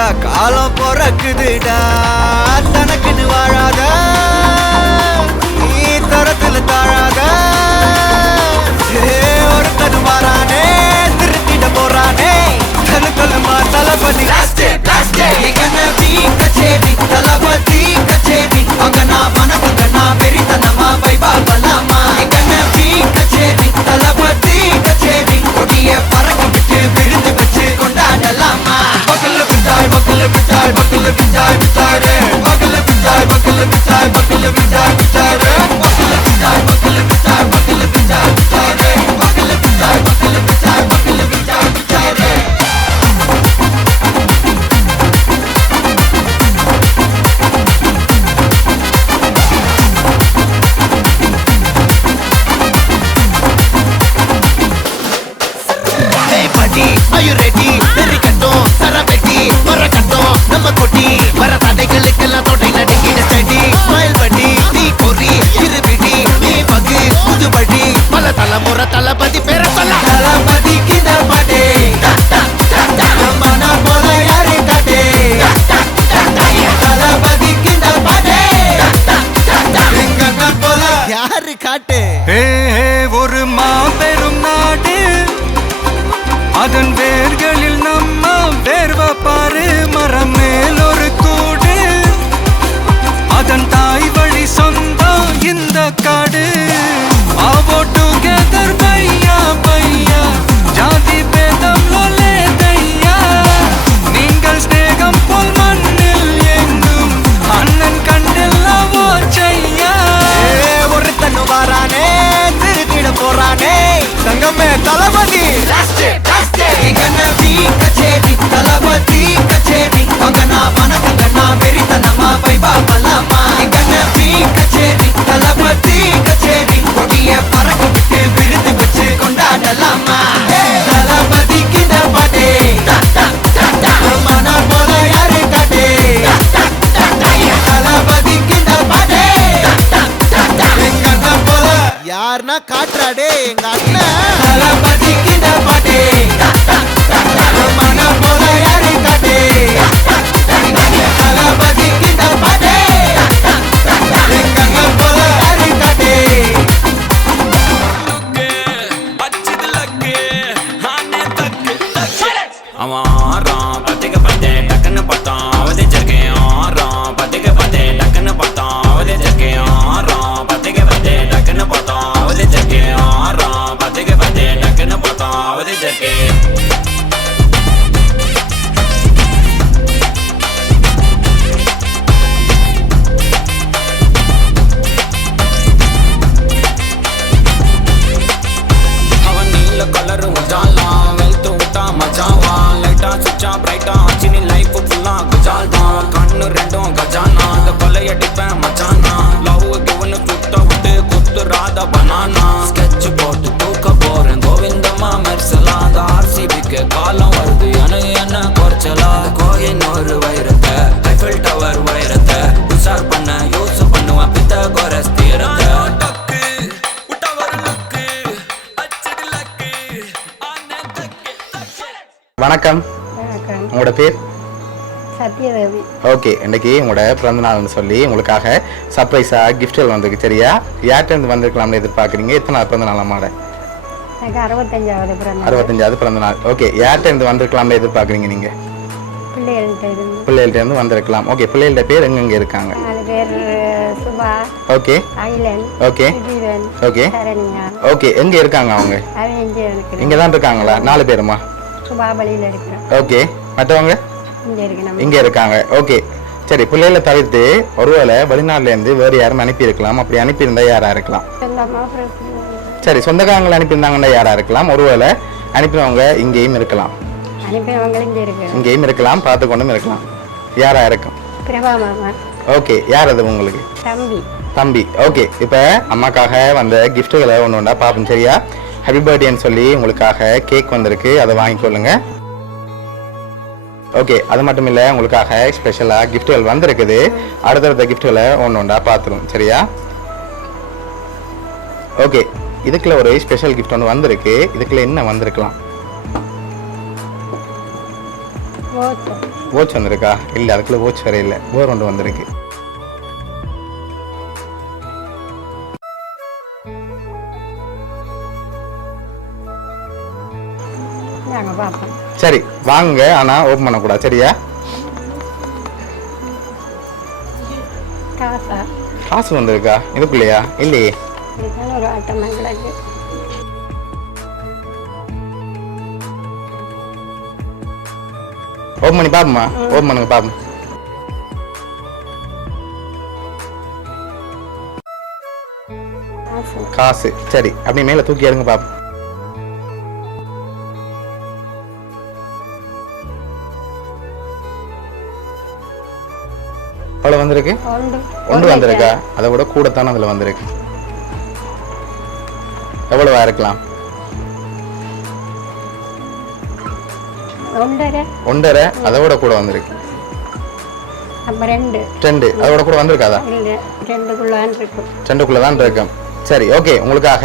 புதுசா காலம் பிறக்குதுடா தனக்குன்னு வாழாத நீ தரத்துல தாழாத ஒருத்தன் மாறானே திருத்திட போறானே தலுக்கலுமா தளபதி தளபதி கச்சேரி அங்கனா மனசுங்கனா பெரித்தனமா வைபா பலாமா கச்சேரி தளபதி கச்சேரி கொடிய பறக்க விட்டு விருந்து வச்சு கொண்டாடலாமா பக்கல்ல விட்டாய் பக்கல்ல விட்டாய் பக்கல்ல விட்டாய் விட்டாரே பக்கல்ல விட்டாய் பக்கல்ல விட்டாய் பக்கல்ல விட்டாய் விட்டாரே பக்கல்ல விட்டாய் பக்கல்ல விட்டாய் பக்கல்ல விட்டாய் விட்டாரே பக்கல்ல விட்டாய் பக்கல்ல விட்டாய் பக்கல்ல விட்டாய் விட்டாரே Are you ready? Terikattom, Sarabeti, Marakattom, Namma Koti, Varatadaikalakkella Thotai Nadikida steady, Smile buddy, Nee Kori, Iruvidi, Nee Pagi, Pudu buddy, Pala Talamura Talapati Pera Solla, Talapati Kinda Pade, Namana Pola Yare Kate, Talapati Kinda Pade, Engana Pola Yare Kate. Hey, oru maaperum naadu அதன் வேர்களில் நம்ம வேர்வ பாரு மரம் மேல் ஒரு கூடு அதன் தாய் வழி சொந்தம் இந்த காடு ஆவோ டுகெதர் பையா பையா ஜாதி பேதம் லோலே தையா நீங்கள் ஸ்நேகம் போல் மண்ணில் எங்கும் அண்ணன் கண்டெல்லவோ செய்யா ஒருத்தன் வாரானே திருத்திட போறானே தங்கமே தளபதி கச்சேரி தளபதி கச்சேரி அங்கனா மனசுங்கனா பெரித்தனமா வைபா பலாமா கச்சேரி தளபதி கச்சேரி கொடிய பறக்க விட்டு விருந்து வச்சு கொண்டாடலாமா தளபதி கிட்ட பாட்டே மன போல யாரு காட்டே தளபதி கிட்ட பாட்டே எங்க அண்ணன் போல யாருன்னா காட்டுறாடே எங்க அண்ணன் தளபதி கிட்ட பாட்டே மன போல யாரு காட்டே தளபதி கிட்ட பாட்டே எங்க அண்ணன் போல யாரு காட்டே அவன் ஆறான் பத்திக்க பார்த்தேன் டக்குன்னு பார்த்தான் அவதே ஜர்க்கேன் ஆறான் பத்திக்க பார்த்தேன் டக்குன்னு பார்த்தான் அவதே ஜர்க்கேன் ஆறான் பத்திக்க பார்த்தேன் டக்குன்னு பார்த்தான் அவதே ஜர்க்கேன் ஆறான் பத்திக்க பார்த்தேன் டக்குன்னு பார்த்தான் அவதே ஜர்க்கேன் அவன் நீல கலரு உஜாலாம் வெல்த்து விட்டா மஜாவா லைட்டா சுச்சா பிரைட்டா ஆச்சினி லைஃப் ஃபுல்லா குஜால் தான் கண்ணு ரெண்டும் கஜானா அந்த கொலையடிப்பேன் மச்சானா லவ் கிவனு சுட்ட விட்டு குத்துறாத பனானா ஸ்கெட்ச் போட்டு தூக்க போறேன் கோவிந்தம்மா மெர்சலா அந்த ஆர்சிபிக்கு காலம் வருது என்ன குறைச்சலா கோயின் ஒரு வைரத்தை ஐஃபில் டவர் வைரத்தை உஷார் பண்ண யூஸ் பண்ணுவேன் பித்த கோரஸ் தீரத்தை வணக்கம். உங்களோட பேர்? சத்யதேவி. ஓகே, இன்னைக்கு உங்களோட பிறந்த நாள்னு சொல்லி உங்களுக்காக சர்ப்ரைஸா கிஃப்ட்கள் வந்திருக்கு. சரியா? யார்கிட்ட இருந்து வந்திருக்கலாம்னு எதிர்பார்க்குறீங்க? எத்தனை பிறந்த நாள் அம்மாட? எனக்கு 65வது பிறந்த நாள். 65வது பிறந்த நாள். ஓகே, யார்கிட்ட இருந்து வந்திருக்கலாம்னு எதிர்பார்க்குறீங்க நீங்க? பிள்ளைகள்கிட்ட இருந்து வந்திருக்கலாம். ஓகே, பிள்ளைகளோட பேர் எங்கெங்க இருக்காங்க? பேர் சுபா. ஓகே. அகிலன். ஓகே. ஜீவன். ஓகே. சரண்யா. ஓகே, எங்க இருக்காங்க அவங்க? இங்க தான் இருக்காங்களா? 4 பேருமா? சுபாபலியில் இருக்கிறோம். ஓகே, மற்றவங்க இங்க இருக்காங்க. ஓகே, சரி. பிள்ளைகளை தவிர்த்து ஒருவேளை வெளிநாட்டுல இருந்து வேறு யாரும் அனுப்பி இருக்கலாம். அப்படி அனுப்பியிருந்தா யாரா இருக்கலாம்? சரி, சொந்தக்காரங்களை அனுப்பியிருந்தாங்கன்னா யாரா இருக்கலாம்? ஒருவேளை அனுப்பினவங்க இங்கேயும் இருக்கலாம். இங்கேயும் இருக்கலாம், பார்த்து கொண்டும் இருக்கலாம். யாரா இருக்கும்? ஓகே, யார் அது உங்களுக்கு? தம்பி. ஓகே, இப்போ அம்மாக்காக வந்த கிஃப்ட்டுகளை ஒன்று ஒன்றா பார்ப்போம். சரியா? ஹாப்பி பர்த்டேன்னு சொல்லி உங்களுக்காக கேக் வந்திருக்கு, அதை வாங்கிக்கொள்ளுங்க. ஓகே, அது மட்டும் இல்லை, உங்களுக்காக ஸ்பெஷலாக கிஃப்ட்டுகள் வந்திருக்குது. அடுத்தடுத்த கிஃப்ட்டுகளை ஒன்று ஒன்றா பார்த்துருவோம். சரியா? ஓகே, இதுக்குள்ள ஒரு ஸ்பெஷல் கிஃப்ட் ஒன்று வந்திருக்கு. இதுக்குள்ள என்ன வந்திருக்கலாம்? ஓட்டு வாட்ச் வந்திருக்கா இல்லை அதுக்குள்ள வாட்ச் வேற இல்லை போர் ஒன்று வந்திருக்கு நாங்கள் பார்ப்போம். சரி வாங்க ஆனா ஓப்பன் பண்ணக்கூடாது சரியா காசா காசு வந்திருக்கா இதுக்குள்ளேயா இல்லையே இதுதான் ஒரு ஆட்டமாக கிடக்கு. ஓப்பன் பண்ணி பாப்போமா ஓப்பன் பண்ணுங்க பாப்போம் காசு காசு சரி அப்படி மேல தூக்கி எடுங்க பாப்போம் எவ்வளவு வந்திருக்கு ஒன்று வந்திருக்கா அதை விட கூடத்தானே அதுல வந்திருக்கு எவ்வளவா இருக்கலாம் ஒன்றரை அதை விட கூட வந்திருக்கு அப்போ ரெண்டு அதை விட கூட வந்திருக்காதா இல்லை ரெண்டுக்குள்ளான் இருக்கும். ரெண்டுக்குள்ளதான் இருக்கும் சரி ஓகே உங்களுக்காக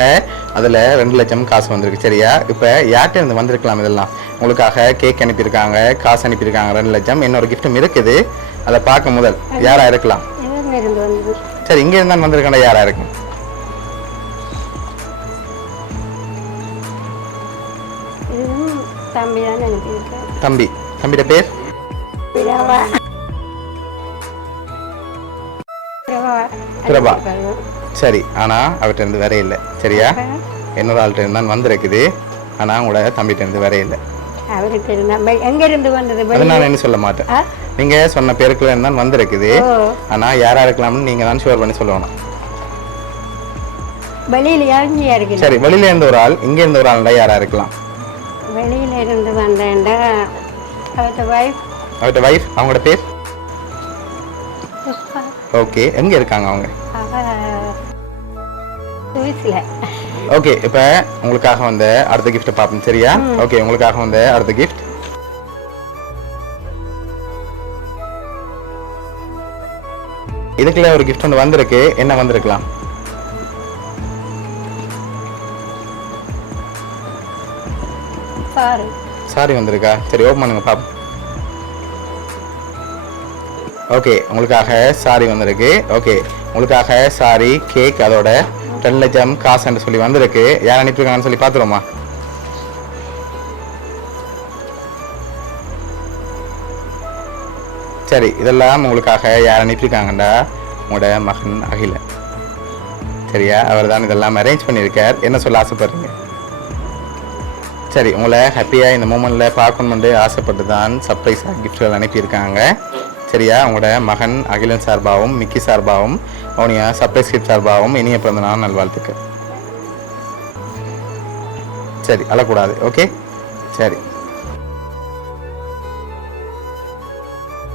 அதுல 2 லட்சம் காசு வந்திருக்கு சரியா இப்ப யார்கிட்ட இருந்து வந்திருக்கலாம் இதெல்லாம் உங்களுக்காக கேக் அனுப்பியிருக்காங்க காசு அனுப்பியிருக்காங்க 2 லட்சம் இன்னொரு கிஃப்டும் இருக்குது அதை பார்க்க முதல் யாரா இருக்கலாம் எதுவும் இருந்து வந்து சரி இங்க இருந்தா வந்திருக்கா யாரா இருக்கும் இதுவும் தம்பி தான் அனுப்பியிருக்கேன். தம்பியோட பேர் பிரபா பிரபா சரி ஆனா அவர்கிட்ட இருந்து வேற இல்லை சரியா இன்னொரு ஆள்கிட்ட இருந்தான் வந்திருக்குது ஆனா உங்களோட தம்பிகிட்ட இருந்து வேற இல்லை அவருக்கு இருந்தா எங்க இருந்து வந்தது அதை நான் என்ன சொல்ல மாட்டேன் நீங்க சொன்ன பேருக்குள்ள இருந்தான் வந்திருக்குது ஆனா யாரா இருக்கலாம்னு நீங்க தான் ஷுவர் பண்ணி சொல்லணும் வெளியில இறங்கியா இருக்கு. சரி வெளியில இருந்து ஒரு ஆள் இங்க இருந்து ஒரு ஆள் யாரா இருக்கலாம் வெளியில இருந்து வந்தேன்டா அவர்கிட்ட வைஃப் அவங்களோட பேர் புஷ்பா ஓகே எங்க இருக்காங்க அவங்க அவ சுவிஸ்ல. ஓகே இப்ப உங்களுக்காக வந்த அடுத்த கிஃப்ட் பாப்போம் சரியா ஓகே உங்களுக்காக வந்த அடுத்த கிஃப்ட் இதுக்குள்ள ஒரு கிஃப்ட் ஒன்று வந்திருக்கு என்ன வந்திருக்கலாம் சாரி வந்திருக்கா சரி ஓப்பன் பண்ணுங்க பாப்போம் ஓகே உங்களுக்காக சாரி வந்திருக்கு ஓகே உங்களுக்காக சாரி கேக் அதோட 2 லட்சம் காசுன்னு சொல்லி வந்திருக்கு யார் அனுப்பியிருக்காங்கன்னு சொல்லி பார்த்துருவோமா சரி இதெல்லாம் உங்களுக்காக யார் அனுப்பியிருக்காங்கண்டா உங்களோட மகன் அகிலன் சரியா அவர் தான் இதெல்லாம் அரேஞ்ச் பண்ணியிருக்கார் என்ன சொல்ல ஆசைப்படுறீங்க சரி உங்களை ஹாப்பியாக இந்த மூமெண்ட்டில் பார்க்கணுமெண்டு ஆசைப்பட்டு தான் சர்ப்ரைஸாக கிஃப்ட்கள் அனுப்பியிருக்காங்க சரியா உங்களோட மகன் அகிலன் சார்பாகவும் மிக்கி சார்பாகவும் அவனியா சர்ப்ரைஸ் கிஃப்ட் சார்பாகவும் இனிய பிறந்தநாள் நல்வாழ்த்துக்கள் சரி அழக்கூடாது ஓகே சரி